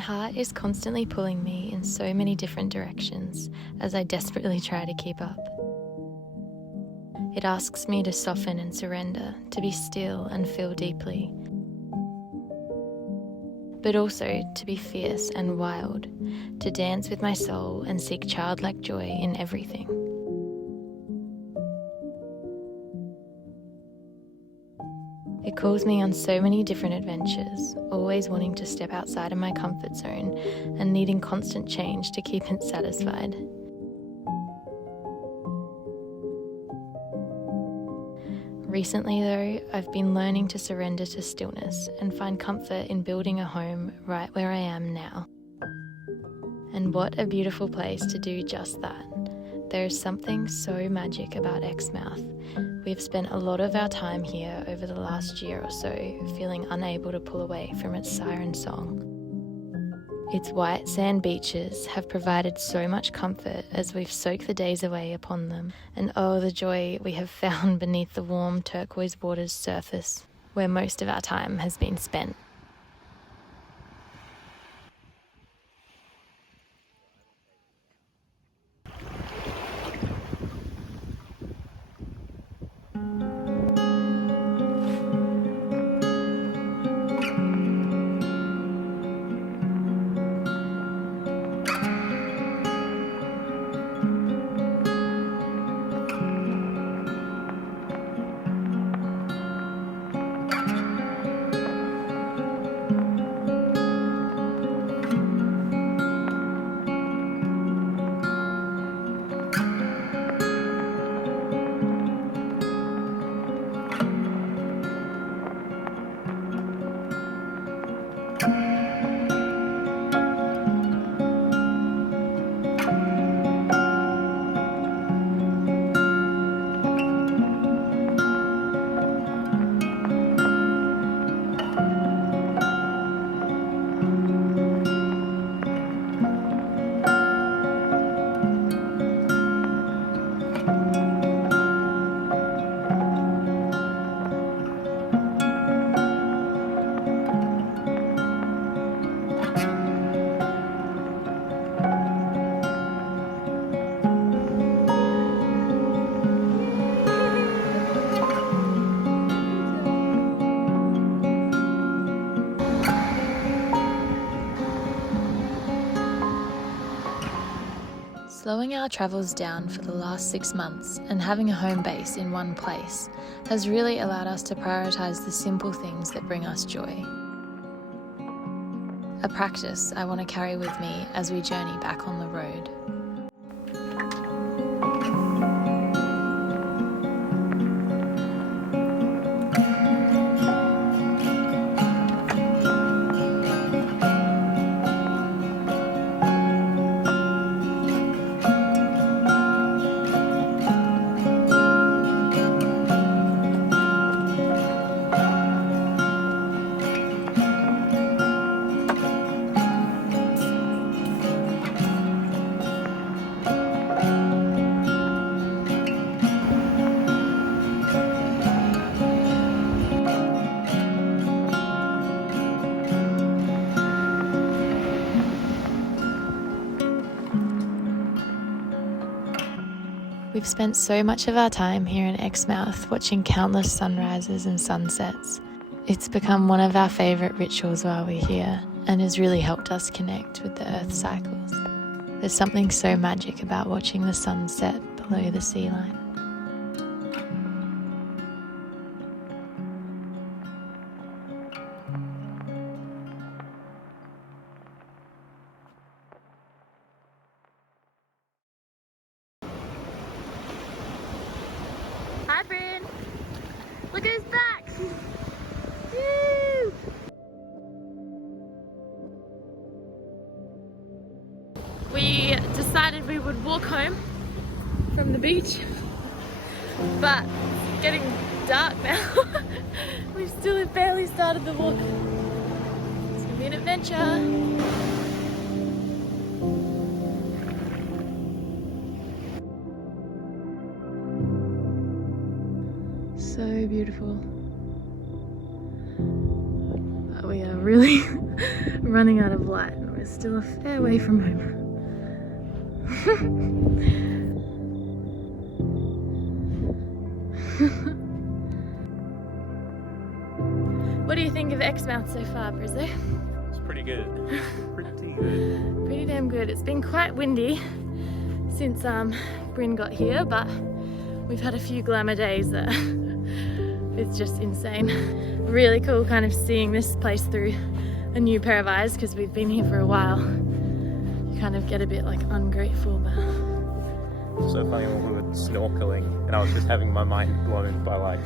heart is constantly pulling me in so many different directions as I desperately try to keep up. It asks me to soften and surrender, to be still and feel deeply, but also to be fierce and wild, to dance with my soul and seek childlike joy in everything. It calls me on so many different adventures, always wanting to step outside of my comfort zone and needing constant change to keep it satisfied. Recently though, I've been learning to surrender to stillness and find comfort in building a home right where I am now. And what a beautiful place to do just that. There is something so magic about Exmouth. We've spent a lot of our time here over the last year or so, feeling unable to pull away from its siren song. Its white sand beaches have provided so much comfort as we've soaked the days away upon them, and oh, the joy we have found beneath the warm turquoise water's surface, where most of our time has been spent. Slowing our travels down for the last 6 months and having a home base in one place has really allowed us to prioritise the simple things that bring us joy. A practice I want to carry with me as we journey back on the road. We've spent so much of our time here in Exmouth watching countless sunrises and sunsets. It's become one of our favourite rituals while we're here and has really helped us connect with the earth cycles. There's something so magic about watching the sun set below the sea line. Hi, Bryn. Look at his back. Woo! We decided we would walk home from the beach, but it's getting dark now. We still have barely started the walk. It's gonna be an adventure. So beautiful. But we are really running out of light and we're we're still a fair way from home. What do you think of Exmouth so far, Brizzo? It's pretty good. Pretty good. Pretty damn good. It's been quite windy since Bryn got here, but we've had a few glamour days that it's just insane. Really cool kind of seeing this place through a new pair of eyes, because we've been here for a while. You kind of get a bit like ungrateful, but It's so funny when we were snorkeling and I was just having my mind blown by like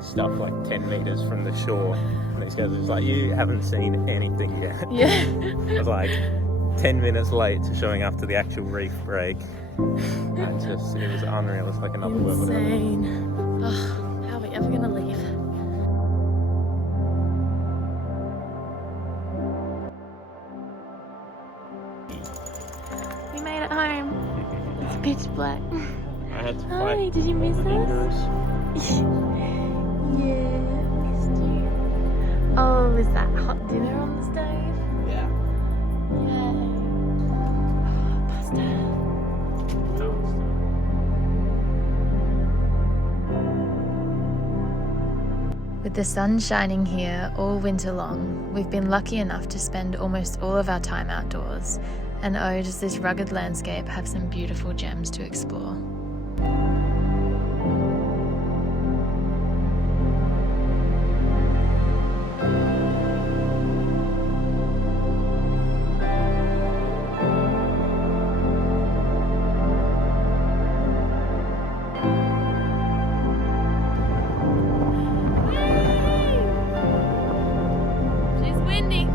stuff like 10 meters from the shore, and these guys were just like, you haven't seen anything yet. yeah. I was like 10 minutes late to showing up to the actual reef break. And just, it was unreal. It's like another world. Insane. Oh, how are we ever gonna leave? We made it home. It's pitch black. I had to Hi, fight. did you miss us? Yeah, missed you. Oh, is that hot dinner on the stove? Yeah. Yay. Pasta. With the sun shining here all winter long, we've been lucky enough to spend almost all of our time outdoors, and oh, does this rugged landscape have some beautiful gems to explore. She's windy.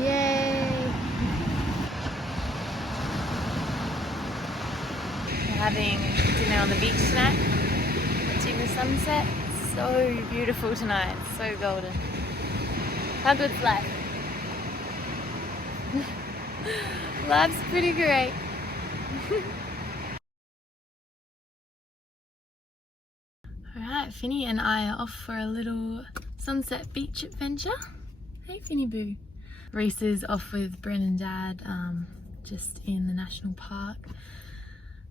Yay! We're having dinner on the beach tonight, watching the sunset. So beautiful tonight, so golden. How good's life? Life's pretty great. Alright, Finny and I are off for a little sunset beach adventure. Hey Finny Boo. Reece is off with Bryn and Dad, just in the national park,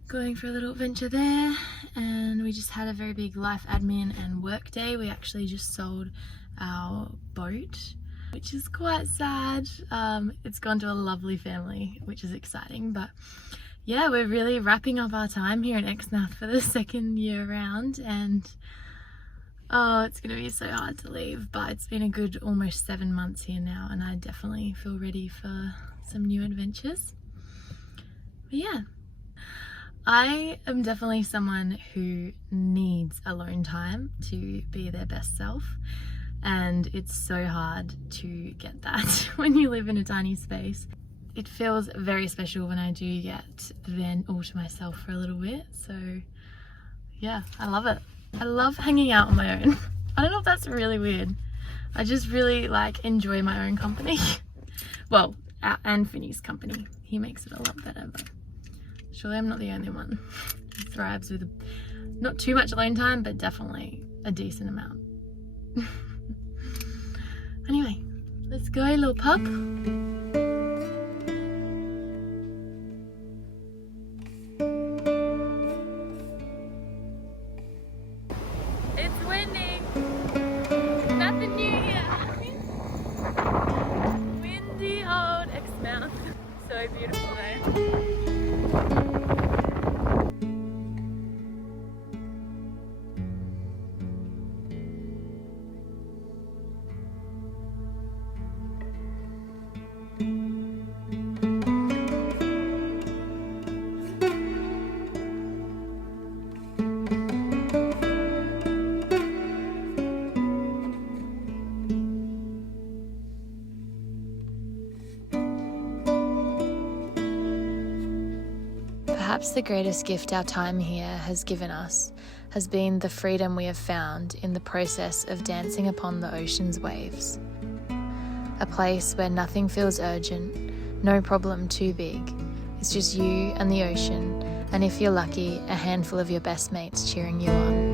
going for a little adventure there. And we just had a very big life admin and work day. We actually just sold our boat, which is quite sad. It's gone to a lovely family, which is exciting, but yeah, we're really wrapping up our time here in Exmouth for the second year around, and oh, it's gonna be so hard to leave, but it's been a good almost 7 months here now, and I definitely feel ready for some new adventures. But yeah, I am definitely someone who needs alone time to be their best self, and it's so hard to get that when you live in a tiny space. It feels very special when I do get the van all to myself for a little bit, so yeah, I love it. I love hanging out on my own. I don't know if that's really weird. I just really like enjoy my own company. Well, and Finny's company. He makes it a lot better, but surely I'm not the only one. He thrives with not too much alone time, but definitely a decent amount. Anyway, let's go, little pup. It's windy. Nothing new here. Windy old Exmouth. So beautiful though. Perhaps the greatest gift our time here has given us has been the freedom we have found in the process of dancing upon the ocean's waves. A place where nothing feels urgent, no problem too big. It's just you and the ocean, and if you're lucky, a handful of your best mates cheering you on.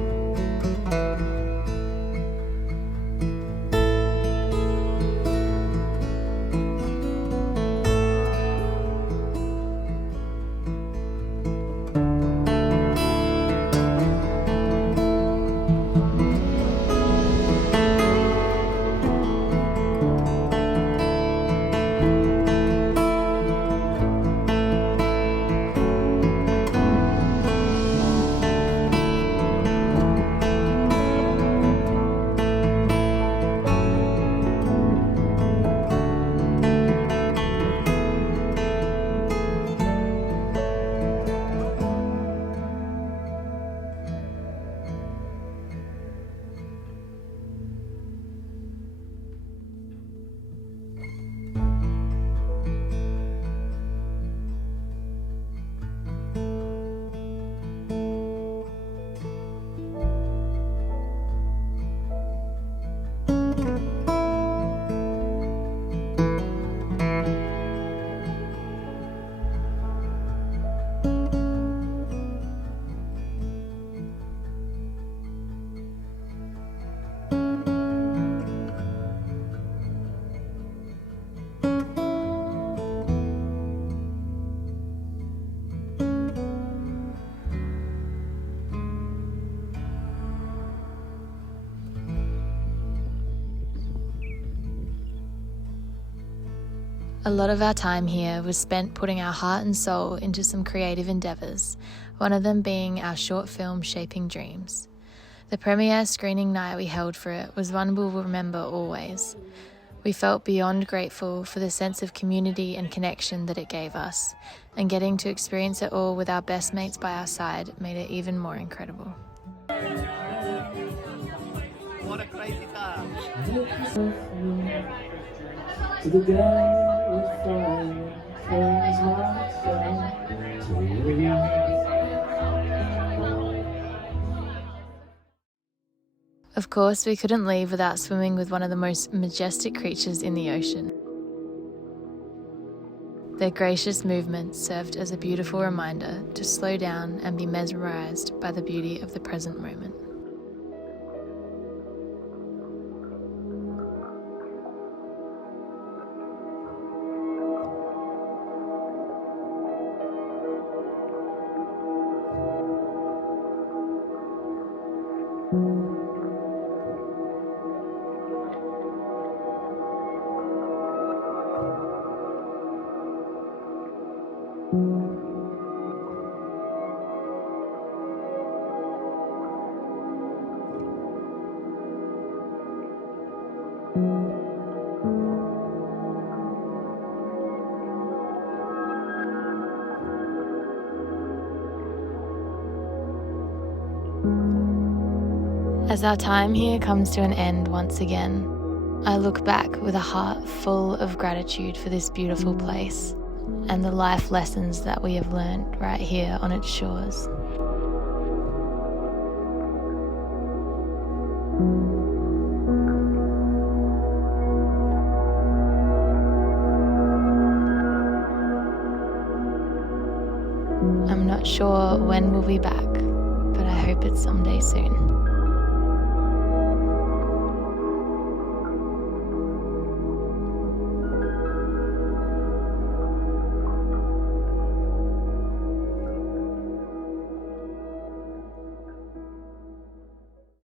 A lot of our time here was spent putting our heart and soul into some creative endeavours, one of them being our short film Shaping Dreams. The premiere screening night we held for it was one we'll remember always. We felt beyond grateful for the sense of community and connection that it gave us, and getting to experience it all with our best mates by our side made it even more incredible. What a crazy time! To the girl with fire, turns my sound to you. Of course, we couldn't leave without swimming with one of the most majestic creatures in the ocean. Their gracious movements served as a beautiful reminder to slow down and be mesmerised by the beauty of the present moment. As our time here comes to an end once again, I look back with a heart full of gratitude for this beautiful place and the life lessons that we have learned right here on its shores. I'm not sure when we'll be back, but I hope it's someday soon.